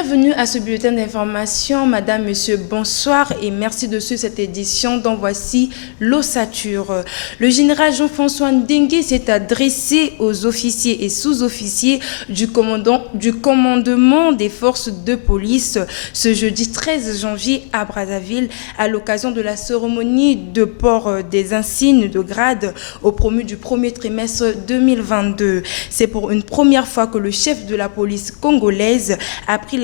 Bienvenue à ce bulletin d'information. Madame, Monsieur, bonsoir et merci de suivre cette édition dont voici l'ossature. Le général Jean-François Ndengue s'est adressé aux officiers et sous-officiers du commandement des forces de police ce jeudi 13 janvier à Brazzaville à l'occasion de la cérémonie de port des insignes de grade au promu du premier trimestre 2022. C'est pour une première fois que le chef de la police congolaise a pris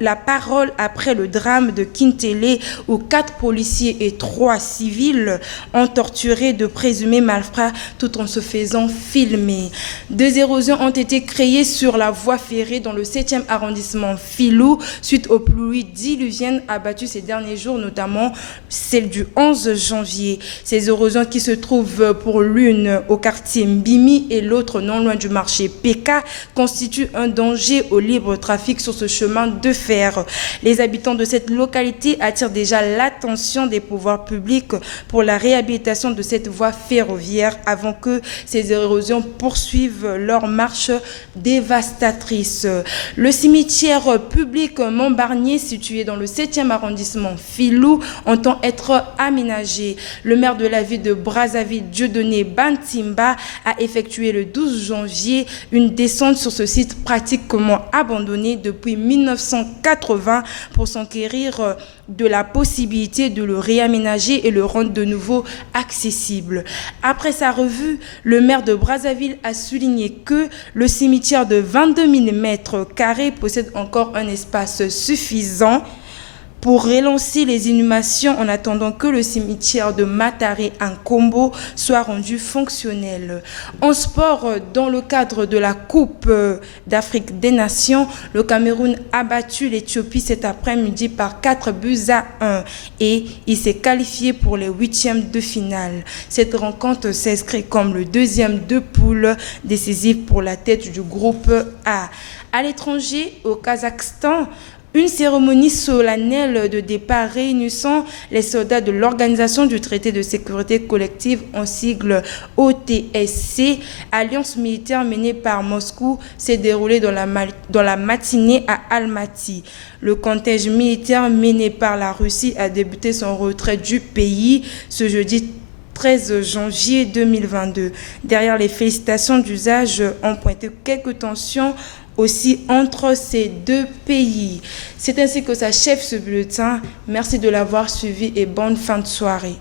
la parole après le drame de Kintélé où 4 policiers et 3 civils ont torturé de présumés malfrats tout en se faisant filmer. 2 érosions ont été créées sur la voie ferrée dans le 7e arrondissement Filou suite aux pluies diluviennes abattues ces derniers jours, notamment celle du 11 janvier. Ces érosions qui se trouvent pour l'une au quartier Mbimi et l'autre non loin du marché PK constituent un danger au libre trafic sur ce chemin de fer. Les habitants de cette localité attirent déjà l'attention des pouvoirs publics pour la réhabilitation de cette voie ferroviaire avant que ces érosions poursuivent leur marche dévastatrice. Le cimetière public Montbarnier, situé dans le 7e arrondissement Filou, entend être aménagé. Le maire de la ville de Brazzaville, Dieudonné Bantimba, a effectué le 12 janvier une descente sur ce site pratiquement abandonné depuis 1980 pour s'enquérir de la possibilité de le réaménager et le rendre de nouveau accessible. Après sa revue, le maire de Brazzaville a souligné que le cimetière de 22 000 m² possède encore un espace suffisant pour relancer les inhumations en attendant que le cimetière de Mataré en Combo soit rendu fonctionnel. En sport, dans le cadre de la Coupe d'Afrique des Nations, le Cameroun a battu l'Éthiopie cet après-midi par 4-1 et il s'est qualifié pour les 8e de finale. Cette rencontre s'inscrit comme le 2e de poule décisif pour la tête du groupe A. À l'étranger, au Kazakhstan, une cérémonie solennelle de départ réunissant les soldats de l'Organisation du traité de sécurité collective en sigle OTSC, alliance militaire menée par Moscou, s'est déroulée dans la matinée à Almaty. Le cortège militaire mené par la Russie a débuté son retrait du pays ce jeudi 13 janvier 2022. Derrière les félicitations d'usage ont pointé quelques tensions aussi entre ces deux pays. C'est ainsi que s'achève ce bulletin. Merci de l'avoir suivi et bonne fin de soirée.